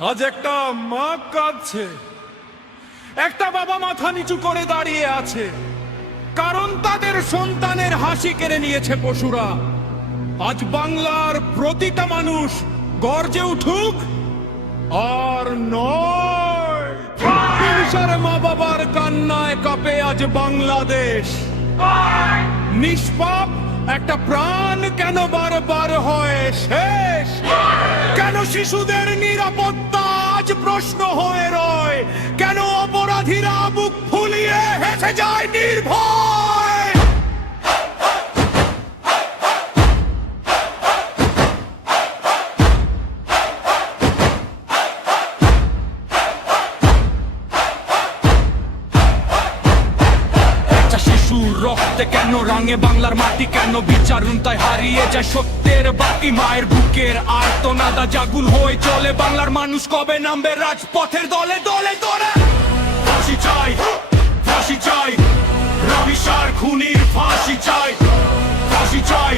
আজ একটা মা কাঁদছে, একটা বাবা মাথা নিচু করে দাঁড়িয়ে আছে, কারণ তাদের সন্তানের হাসি কেড়ে নিয়েছে পশুরা। আজ বাংলার প্রতিটা মানুষ গর্জে উঠুক, আর নয় হিংসার মা বাবার কান্নায় কাঁপে আজ বাংলাদেশ। নিষ্পাপ একটা প্রাণ কেন বারবার হয় শেষ? কেন শিশুদের নিরাপত্তা আজ প্রশ্ন হয়ে রয়? কেন অপরাধীরা বুক ফুলিয়ে হেসে যায় নির্ভয়? রক্তে কেন রাঙে বাংলার মাটি? কেন বিচারুন তাই হারিয়ে যায় সত্যের বাকি? মায়ের বুকের আর্তনাদা জাগুল হয়ে চলে বাংলার মানুষ কবে নামবে রাজপথের দলে দলে দলে? ফাঁসি চাই, ফাঁসি চাই, রমিশার খুনির ফাঁসি চাই। ফাঁসি চাই,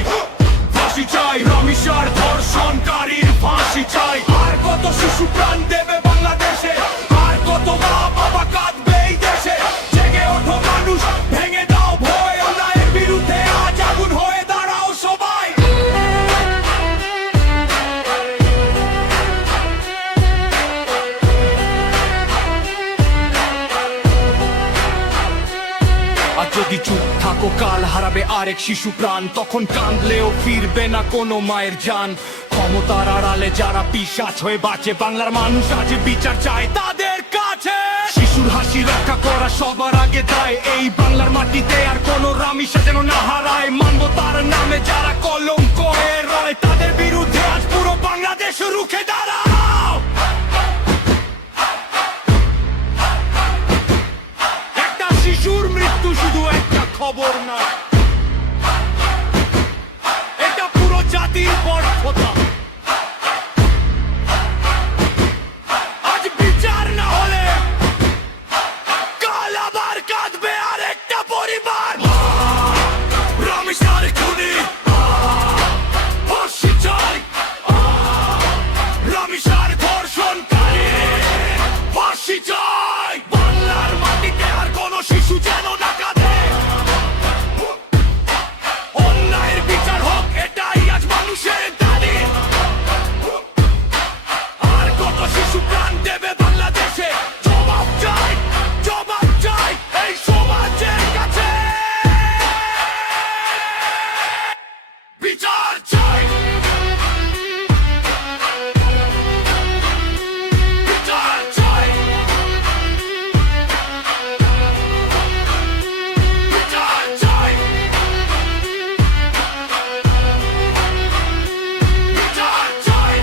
ফাঁসি চাই, রমিশার ধর্ষণকারীর ফাঁসি চাই। আর কত শিশু প্রাণ দেবে বাংলাদেশে? আর কত মা বাবা কাঁদবে এই দেশে? জেগে ওঠো মানুষ, ভেঙে দাও ভয়, অন্যায়ের বিরুদ্ধে আজ আগুন হয়ে দাঁড়াও সবাই। আর যদি চুপ থাকো কাল হারাবে আরেক শিশু প্রাণ, তখন কাঁদলেও ফিরবে না কোনো মায়ের জান। ক্ষমতার আড়ালে যারা পিশাচ হয়ে বাঁচে, বাংলার মানুষ আজ বিচার চায় তাদের কাছে। শিশুর হাসি রক্ষা করা সবার আগে দায়, এই বাংলার মাটিতে আর কোনো রামিশা যেন না হারায়। মানব তার নামে যারা কলঙ্ক হয়ে রয়, তাদের বিরুদ্ধে আজ পুরো বাংলাদেশ রুখে দাঁড়াও। একটা শিশুর মৃত্যু শুধু একটা খবর না, এটা পুরো জাতির ব্যর্থতা। আজ বিচার না হলে কাল আবার কাঁদবে আরেকটা পরিবার। রমিশার খুনি ফাঁসি চাই, রমিশার ধর্ষণকারী ফাঁসি চাই। বাংলার মাটিতে আর কোনো শিশু যেন না কাঁদে। অন্যায়ের বিচার হোক, এটাই আজ মানুষের দাবি। আর কত শিশু প্রাণ দেবে বাংলাদেশে? জবাব চাই, জবাব চাই এই সমাজের কাছে। বিচার চাই, বিচার চাই, বিচার চাই, বিচার চাই।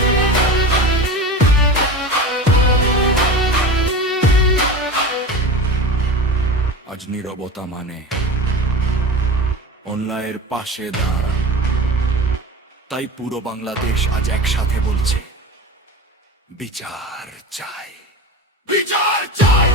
আজ নীরবতা মানে অন্যায়ের পাশে দাঁড়া। তাই পুরো বাংলাদেশ আজ একসাথে বলছে বিচার চাই, বিচার চাই।